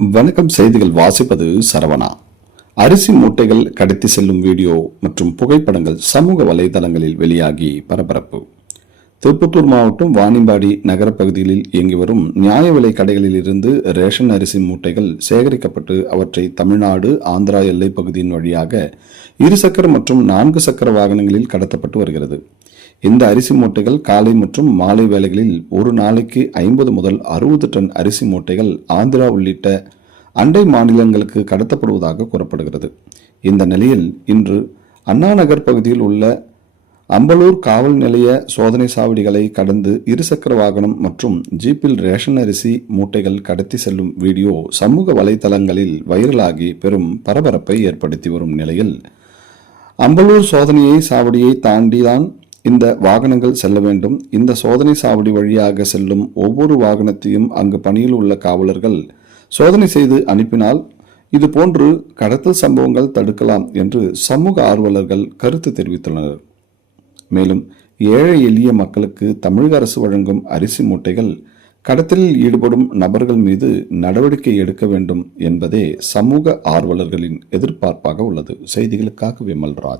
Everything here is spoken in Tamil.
வணக்கம். செய்திகள் வாசிப்பது சரவணா. அரிசி மூட்டைகள் கடத்தி செல்லும் வீடியோ மற்றும் புகைப்படங்கள் சமூக வலைதளங்களில் வெளியாகி பரபரப்பு. திருப்பத்தூர் மாவட்டம் வாணியம்பாடி நகர பகுதிகளில் இயங்கி வரும் நியாய விலை கடைகளில் இருந்து ரேஷன் அரிசி மூட்டைகள் சேகரிக்கப்பட்டு அவற்றை தமிழ்நாடு ஆந்திரா எல்லை பகுதியின் வழியாக இருசக்கர மற்றும் 4 சக்கர வாகனங்களில் கடத்தப்பட்டு வருகிறது. இந்த அரிசி மூட்டைகள் காலை மற்றும் மாலை வேளைகளில் ஒரு நாளைக்கு 50 முதல் 60 டன் அரிசி மூட்டைகள் ஆந்திரா உள்ளிட்ட அண்டை மாநிலங்களுக்கு கடத்தப்படுவதாக கூறப்படுகிறது. இந்த நிலையில் இன்று அண்ணா நகர் பகுதியில் உள்ள அம்பலூர் காவல் நிலைய சோதனை சாவடிகளை கடந்து இருசக்கர வாகனம் மற்றும் ஜீப்பில் ரேஷன் அரிசி மூட்டைகள் கடத்தி செல்லும் வீடியோ சமூக வலைதளங்களில் வைரலாகி பெரும் பரபரப்பை ஏற்படுத்தி வரும் நிலையில் அம்பலூர் சோதனை சாவடியை தாண்டிதான் இந்த வாகனங்கள் செல்ல வேண்டும். இந்த சோதனை சாவடி வழியாக செல்லும் ஒவ்வொரு வாகனத்தையும் அங்கு பணியில் உள்ள காவலர்கள் சோதனை செய்து அனுப்பினால் இதுபோன்று கடத்தல் சம்பவங்கள் தடுக்கலாம் என்று சமூக ஆர்வலர்கள் கருத்து தெரிவித்துள்ளனர். மேலும் ஏழை எளிய மக்களுக்கு தமிழக அரசு வழங்கும் அரிசி மூட்டைகள் கடத்தலில் ஈடுபடும் நபர்கள் மீது நடவடிக்கை எடுக்க வேண்டும் என்பதே சமூக ஆர்வலர்களின் எதிர்பார்ப்பாக உள்ளது. செய்திகளுக்காக விமல்ராஜ்.